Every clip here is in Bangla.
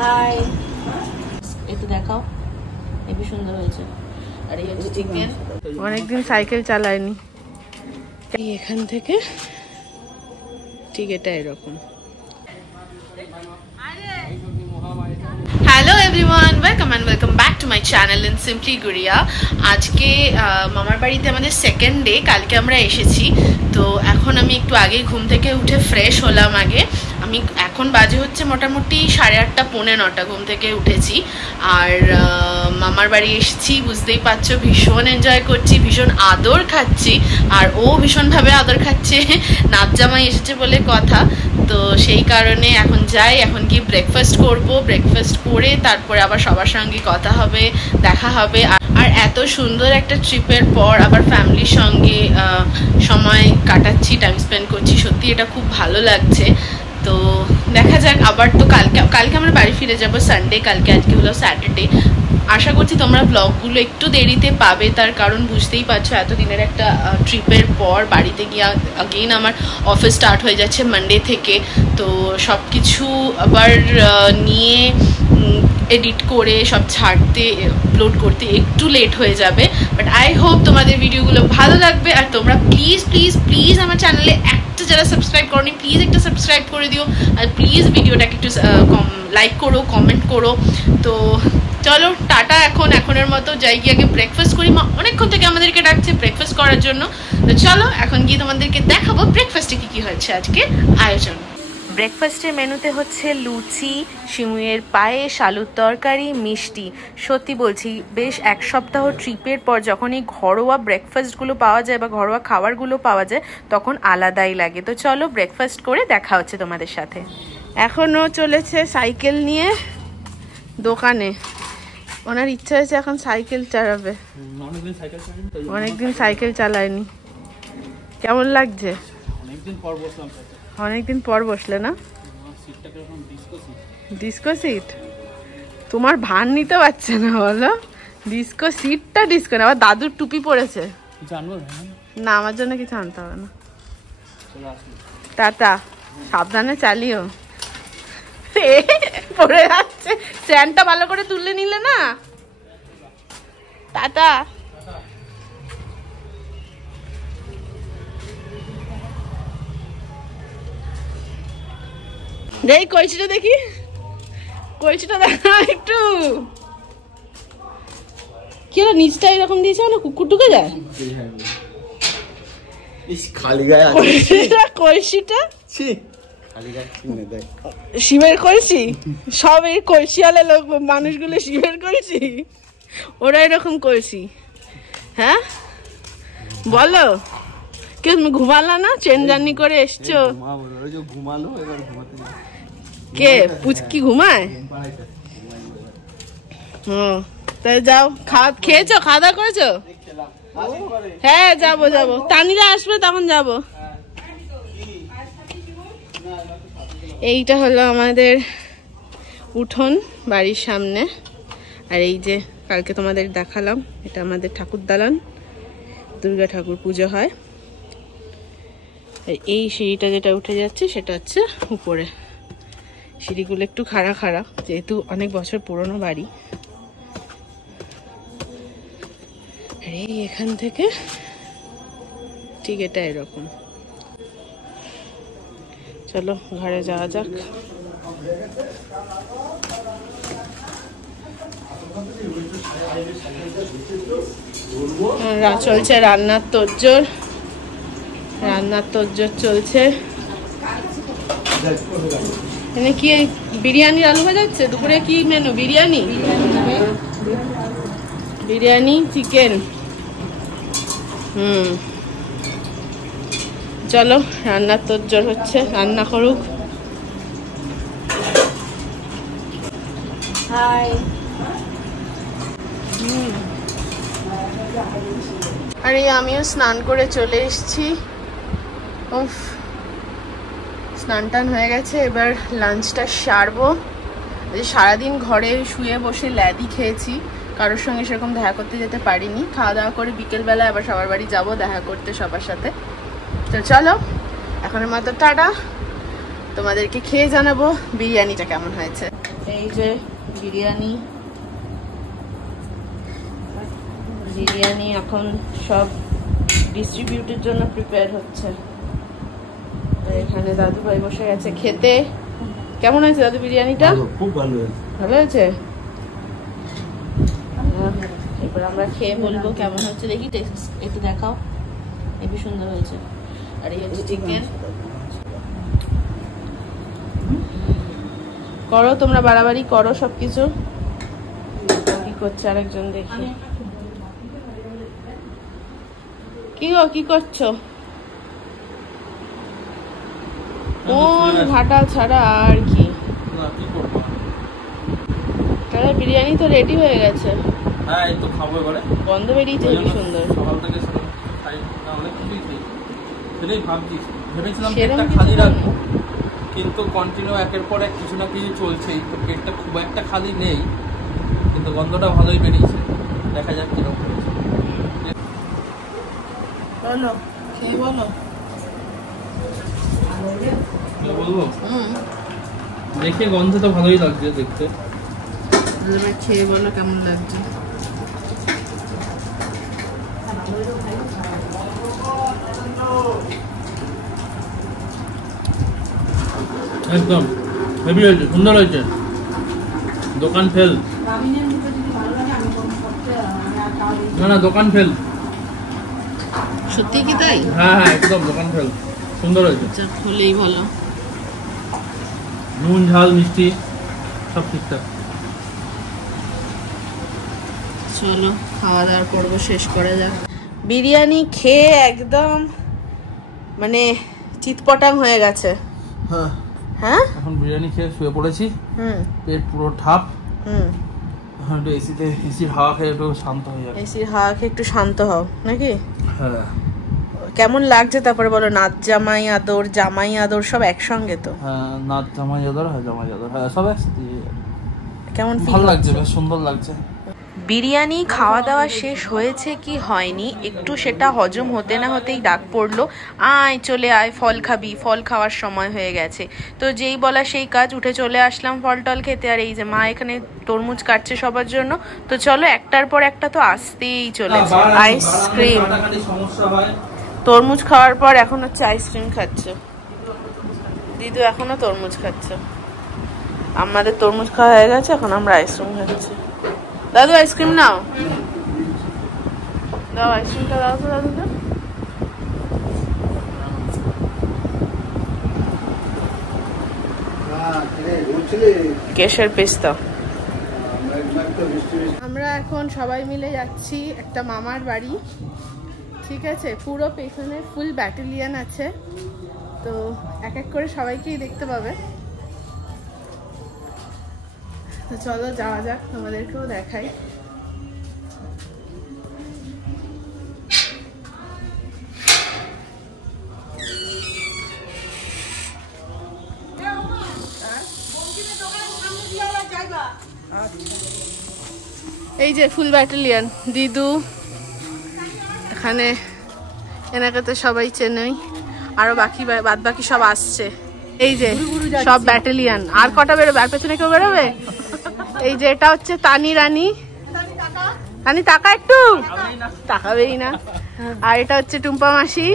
হাই, একটু দেখাও, হেবি সুন্দর হয়েছে। আর এই হচ্ছে চিকেন। অনেকদিন সাইকেল চালায়নি, এখান থেকে ঠিক এটা এরকম। Hello everyone, welcome back to my channel in simply Gudiya. আজকে মামার বাড়িতে আমাদের সেকেন্ড ডে, কালকে আমরা এসেছি। তো এখন আমি একটু আগে ঘুম থেকে উঠে ফ্রেশ হলাম। আমি এখন বাজে হচ্ছে মোটামুটি 8:30 পৌনে 9 ঘুম থেকে উঠেছি। আর মামার বাড়ি এসেছি, বুঝতেই পারছো, ভীষণ এনজয় করছি, ভীষণ আদর খাচ্ছি। আর ও ভীষণভাবে আদর খাচ্ছে, নাচ জামাই এসেছে বলে কথা। তো সেই কারণে এখন যাই, এখন গিয়ে ব্রেকফাস্ট করব। ব্রেকফাস্ট করে তারপরে আবার সবার সঙ্গে কথা হবে, দেখা হবে। আর এত সুন্দর একটা ট্রিপের পর আবার ফ্যামিলির সঙ্গে সময় কাটাচ্ছি, টাইম স্পেন্ড করছি, সত্যি এটা খুব ভালো লাগছে। তো দেখা যাক, আবার তো কালকে আমরা বাড়ি ফিরে যাব সানডে, আজকে হলো স্যাটারডে। আশা করছি তোমরা ব্লগগুলো একটু দেরিতে পাবে, তার কারণ বুঝতেই পারছো এতদিনের একটা ট্রিপের পর বাড়িতে গিয়ে আগেইন আমার অফিস স্টার্ট হয়ে যাচ্ছে মানডে থেকে। তো সব কিছু আবার নিয়ে এডিট করে সব ছাড়তে, আপলোড করতে একটু লেট হয়ে যাবে। বাট আই হোপ তোমাদের ভিডিওগুলো ভালো লাগবে। আর তোমরা প্লিজ প্লিজ প্লিজ আমার চ্যানেলে একটা যারা সাবস্ক্রাইব করোনি, প্লিজ একটা সাবস্ক্রাইব করে দিও। আর প্লিজ ভিডিওটাকে একটু লাইক করো, কমেন্ট করো। তো চলো টাটা, এখনের মতো যাই গিয়ে আগে ব্রেকফাস্ট করি। মা অনেকক্ষণ থেকে আমাদেরকে ডাকছে ব্রেকফাস্ট করার জন্য। তো চলো এখন গিয়ে তোমাদেরকে দেখাবো ব্রেকফাস্টে কি হয়েছে আজকে আয়োজন। ব্রেকফাস্টের মেনুতে হচ্ছে লুচি, শিমুয়ের পায়েস, আলুর তরকারি, মিষ্টি। সত্যি বলছি, বেশ এক সপ্তাহ ট্রিপের পর যখন এই ঘরোয়া ব্রেকফাস্টগুলো পাওয়া যায় বা ঘরোয়া খাবারগুলো পাওয়া যায় তখন আলাদাই লাগে। তো চলো ব্রেকফাস্ট করে দেখা হচ্ছে তোমাদের সাথে। এখনও চলেছে সাইকেল নিয়ে দোকানে, ওনার ইচ্ছা হয়েছে এখন সাইকেল চালাবে। অনেকদিন সাইকেল চালায়নি। কেমন লাগছে? অনেকদিন পর বসলে না? ডিস্কো সিট তোমার ভান নিতে পারছে না বলো? ডিস্কো সিটটা ডিস্কো না, আবার দাদুর টুপি পরেছে। না, আমার জন্য কিছু আনতে হবে না। টাটা, সাবধানে চালিও। পড়ে যাচ্ছে, স্ট্যান্ডটা ভালো করে তুলে নিলে না। টাটা। এই কলসিটা দেখি, কলসিটা দেখা একটু। কি হলো, নিচটা এরকম দিয়েছে না, কুকুর ঢুকে যায়। কলসিটা শিবের কলসি, সব এই কলসিওয়ালা লোক মানুষগুলো শিবের কলসি, ওরা এরকম কলসি। হ্যাঁ বলো, কেউ ঘুমালা না? ট্রেন জার্নি করে এসছো। কে পুচকি ঘুমায়? তাই যাও, খেয়েছো, খাওয়া দাওয়া করেছো? হ্যাঁ যাবো, তানিরা আসবে তখন যাবো। এইটা হলো আমাদের উঠোন বাড়ির সামনে। আর এই যে কালকে তোমাদের দেখালাম, এটা আমাদের ঠাকুর দালান, দুর্গা ঠাকুর পুজো হয়। আর এই সিঁড়িটা যেটা উঠে যাচ্ছে সেটা হচ্ছে উপরে। সিঁড়িগুলো একটু খাড়া যেহেতু অনেক বছর পুরনো বাড়ি। আর এই এখান থেকে ঠিক এটা এরকম। চলো ঘরে যাওয়া যাক। চলছে রান্নার তোড়জোড়, চলছে। এখানে কি বিরিয়ানির আলু ভাজা হচ্ছে? দুপুরে কি মেনু? বিরিয়ানি চিকেন। চলো রান্নার তোড়জোড় হচ্ছে, রান্না করুক। হাই। আরে আমিও স্নান করে চলে এসেছি। স্নান টান হয়ে গেছে, এবার লাঞ্চটা সারবো। সারাদিন ঘরে শুয়ে বসে ল্যাদি খেয়েছি, কারোর সঙ্গে সেরকম দেখা করতে যেতে পারিনি। খাওয়া দাওয়া করে বিকেলবেলা আবার সবার বাড়ি যাবো দেখা করতে সবার সাথে। তো চলো এখনের মতো টাটা। তো তোমাদেরকে খেয়ে জানাবো বিরিয়ানিটা কেমন হয়েছে। এই যে বিরিয়ানি এখন সব ডিস্ট্রিবিউটের জন্য প্রিপেয়ার হচ্ছে। এখানে দাদু ভাই বসে গেছে খেতে। কেমন হয়েছে দাদু বিরিয়ানিটা? খুব ভালো হয়েছে। ভালো হয়েছে। এবার আমরা খেয়ে বলবো কেমন হচ্ছে। দেখি একটু দেখাও। হেবি সুন্দর হয়েছে। আর এই হচ্ছে চিকেন। করো তোমরা, বাড়াবাড়ি করো সবকিছু। কি করছে আরেকজন দেখি। কি গো, কি করছো? কোন ঘাটা ছাড়া আর কি। তাহলে বিরিয়ানি তো রেডি হয়ে গেছে। হ্যাঁ, এই তো খাবো এবারে। গন্ধ বেরিয়েছে হেবি সুন্দর। সকাল থেকে খাই না, অনেক কিছুই খেয়েছি। সেটাই ভাবছি, ভেবেছিলাম সেরকম পেটটা কিছু খালি না। রাখবো, কিন্তু কন্টিনিউ একের পর এক কিছু না কিছু চলছেই, তো পেটটা খুব একটা খালি নেই, কিন্তু গন্ধটা ভালোই বেরিয়েছে। দেখা যাক কিরকম হয়েছে। বলো, খেয়ে বলো। বলবো দেখে গন্ধ তো ভালোই লাগছে দেখতে। খেয়ে বলো কেমন লাগছে। একদম হেভি হয়েছে, সুন্দর হয়েছে। দোকান ফেল। না দোকান ফেল। সত্যি কি তাই? হ্যাঁ হ্যাঁ, একদম দোকান ফেল। সুন্দর হয়েছে। আচ্ছা, হলেই ভালো। নুন ঝাল মিষ্টি সব ঠিকঠাক। চলো খাওয়া দাওয়ার পর্ব শেষ করা যাক। বিরিয়ানি খেয়ে একদম মানে চিৎপটাং হয়ে গেছে। হ্যাঁ হ্যাঁ, এখন বিরিয়ানি খেয়ে শুয়ে পড়েছি। হুম পেট পুরো ঠাপ। হুম। এখন একটু এসির হাওয়া খেয়ে একটু শান্ত হয়ে যাবে। এসির হাওয়া খেয়ে একটু শান্ত হও নাকি? হ্যাঁ। কেমন লাগছে তারপরে বলো। নাচ জামাই আদর সব একসঙ্গে তো। হ্যাঁ, নাচ জামাই আদর, হ্যাঁ জামাই আদর, হ্যাঁ সব একসাথে। কেমন ভালো লাগছে, বেশ সুন্দর লাগছে। বিরিয়ানি খাওয়া দাওয়া শেষ হয়েছে কি হয়নি একটু সেটা হজম হতে না হতেই ডাক পড়লো, আয় চলে আয় ফল খাবি, ফল খাওয়ার সময় হয়ে গেছে। তো যেই বলা সেই কাজ, উঠে চলে আসলাম ফল টল খেতে। আর এই যে মা এখানে তরমুজ কাটছে সবার জন্য। তো চলো একটার পর একটা তো আসতেই চলেছে। আইসক্রিম, তরমুজ খাওয়ার পর এখন হচ্ছে আইসক্রিম খাচ্ছে দিদু, এখনো তরমুজ খাচ্ছে। আমাদের তরমুজ খাওয়া হয়ে গেছে, এখন আমরা আইসক্রিম খাচ্ছি। দাদু আইসক্রিম নাও, দাও আইসক্রিমটা দাও তো দাদুকে। কেশর পিস্তা। আমরা এখন সবাই মিলে যাচ্ছি একটা মামার বাড়ি। ঠিক আছে, পুরো পেছনে ফুল ব্যাটালিয়ান আছে, তো এক এক করে সবাইকেই দেখতে পাবে। তো চলো যাওয়া যাক, তোমাদেরকেও দেখাই। এই যে ফুল ব্যাটালিয়ান দিদু, এখানে এনাকে তো সবাই চেনেই, আরো বাদ বাকি সব আসছে। এই যে সব ব্যাটালিয়ান। আর কটা বেরোবে? আর পেছনে কেউ বেরোবে? এই যে এটা হচ্ছে তানি রানী। তানি টাকা একটু তাকাবেই না। আর এটা হচ্ছে টুম্পা মাসি,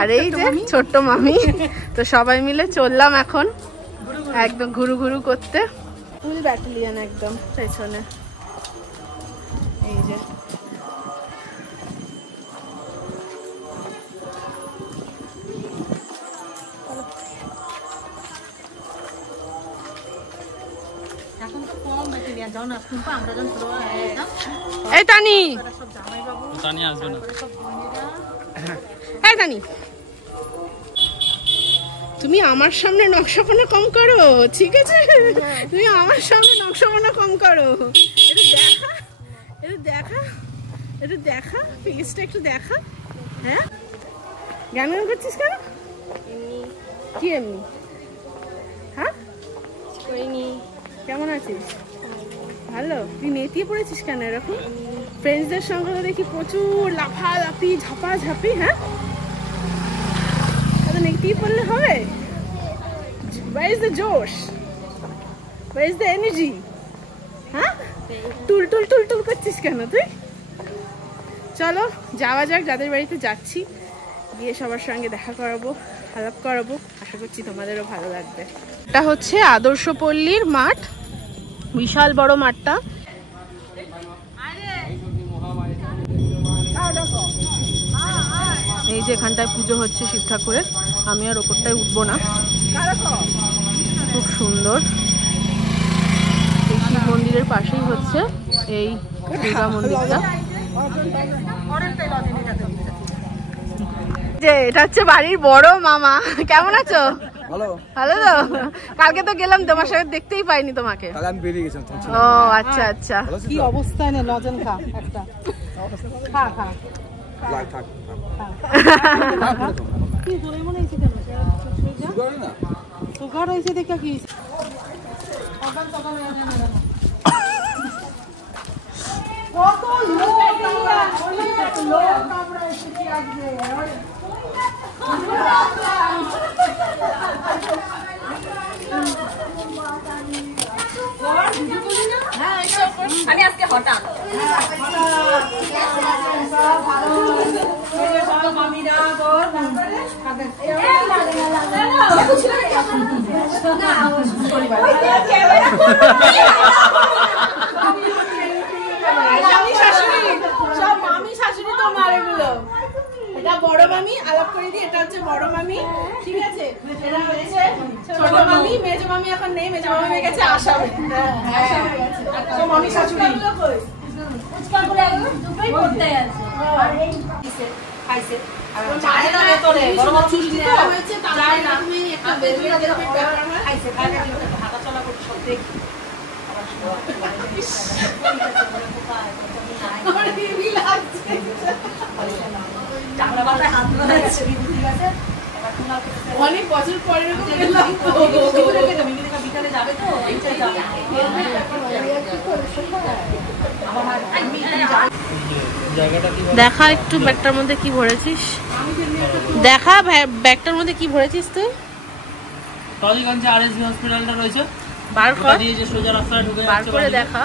আর এই যে ছোট্ট মামি। তো সবাই মিলে চললাম এখন একদম ঘুরু ঘুরু করতে। ফুল ব্যাটালিয়ান একদম পেছনে। এই যে এই তানি, আসবে না। এই তানি, তুমি আমার সামনে নকশাপনা কম করো, ঠিক আছে? তুমি আমার সামনে নকশাপনা কম করো। একটু দেখা, একটু দেখা, একটু দেখা, ফেসটা একটু দেখা। হ্যাঁ, গান গান করছিস কেন? কি এমনি? হ্যাঁ, কেমন আছিস? ভালো। তুই নেতিয়ে পড়েছিস কেন এরকম? ফ্রেন্ডসদের সঙ্গে তো দেখি প্রচুর লাফালাফি ঝাপাঝাপি। হ্যাঁ, নেতিয়ে পড়লে হবে? Where is the Josh? Where is the energy? হ্যাঁ টুল টুল টুল টুল করছিস কেন তুই? চলো যাওয়া যাক, যাদের বাড়িতে যাচ্ছি গিয়ে সবার সঙ্গে দেখা করাবো, আলাপ করাবো। আশা করছি তোমাদেরও ভালো লাগবে। এটা হচ্ছে আদর্শ পল্লীর মাঠ, বিশাল বড় মাঠটা। এই যে এখানটায় পুজো হচ্ছে শিব ঠাকুরের, আমি আর ওপরটায় উঠবো না। খুব সুন্দর। এই শিব মন্দিরের পাশেই হচ্ছে এই দুর্গা মন্দিরটা। যে এটা হচ্ছে বাড়ির বড় মামা। কেমন আছো? ভালো। ভালো তো? কালকে তো গেলাম তোমার সাথে, দেখতেই পাইনি তোমাকে। তাহলে আমি বেরিয়ে গেছিলাম। ও আচ্ছা আচ্ছা। কি অবস্থায় নে লজেন খা একটা। খা খা। লাগ থাক। কি তোরে মনে হইছে কেন? সুগার না? সুগার হইছে দেখা কি? কত লোক আমরা এসেছি আজকে। আমি আজকে হঠাৎ সব মামি শাশুড়ি তো মারে গুলো। এটা বড় মামি, আলাপ করে দিই। এটা হচ্ছে বড় মামি, ঠিক আছে? এটা হচ্ছে ছোট মামি। মেজ মামি এখন নেই, মেজ মামি হয়ে গেছে আশা। হ্যাঁ তো মামি শাশুড়ি খাইছে হাঁটা চলা করতে সব দেখি। অনেক বছর পরে বিকালে যাবে তো দেখা একটু ব্যাগটার মধ্যে কি ভরেছিস, দেখা ব্যাগটার মধ্যে কি ভরেছিস তুই? টলিগঞ্জে আরএসবি হসপিটালটা রয়েছে, বার কর, দিয়ে যে সোজা রাস্তায় ঢুকে বার করে দেখা।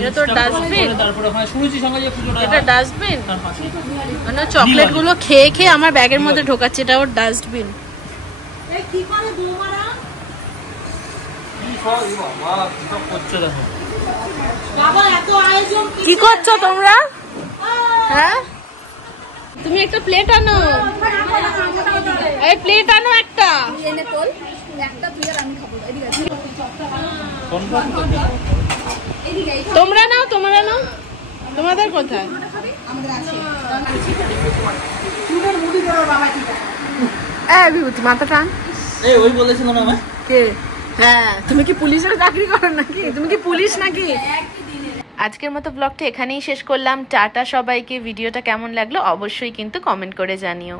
এটা তো ডাস্টবিন। তারপরে ওখানে সুরুচি সঙ্গে যে পুজোটা এটা ডাস্টবিন। তার পাশে মানে চকলেট গুলো খেয়ে খেয়ে আমার ব্যাগের মধ্যে ঢোকাচ্ছে, এটা ওর ডাস্টবিন। কি করে বৌমারা বাবা কি সব করছে দেখো। বাবা এত আয়োজন কি করছো তোমরা? হ্যাঁ তুমি একটা প্লেট আনো, এই প্লেট আনো একটা। এনে তোল একটা তুই আর আমি খাবো। এদিকে তোমরা নাও, তোমরা নাও। তোমাদের কোথায়? আমাদের আছে চুলের মুড়ি দেবো বাবা। ঠিক আছে বিভূতি মাথা টান। এই ওই বলেছিল না আমায় কে? হ্যাঁ তুমি কি পুলিশের চাকরি করো নাকি? তুমি কি পুলিশ নাকি? আজকের মতো ব্লগটা এখানেই শেষ করলাম। টাটা সবাইকে। ভিডিওটা কেমন লাগলো অবশ্যই কিন্তু কমেন্ট করে জানিও।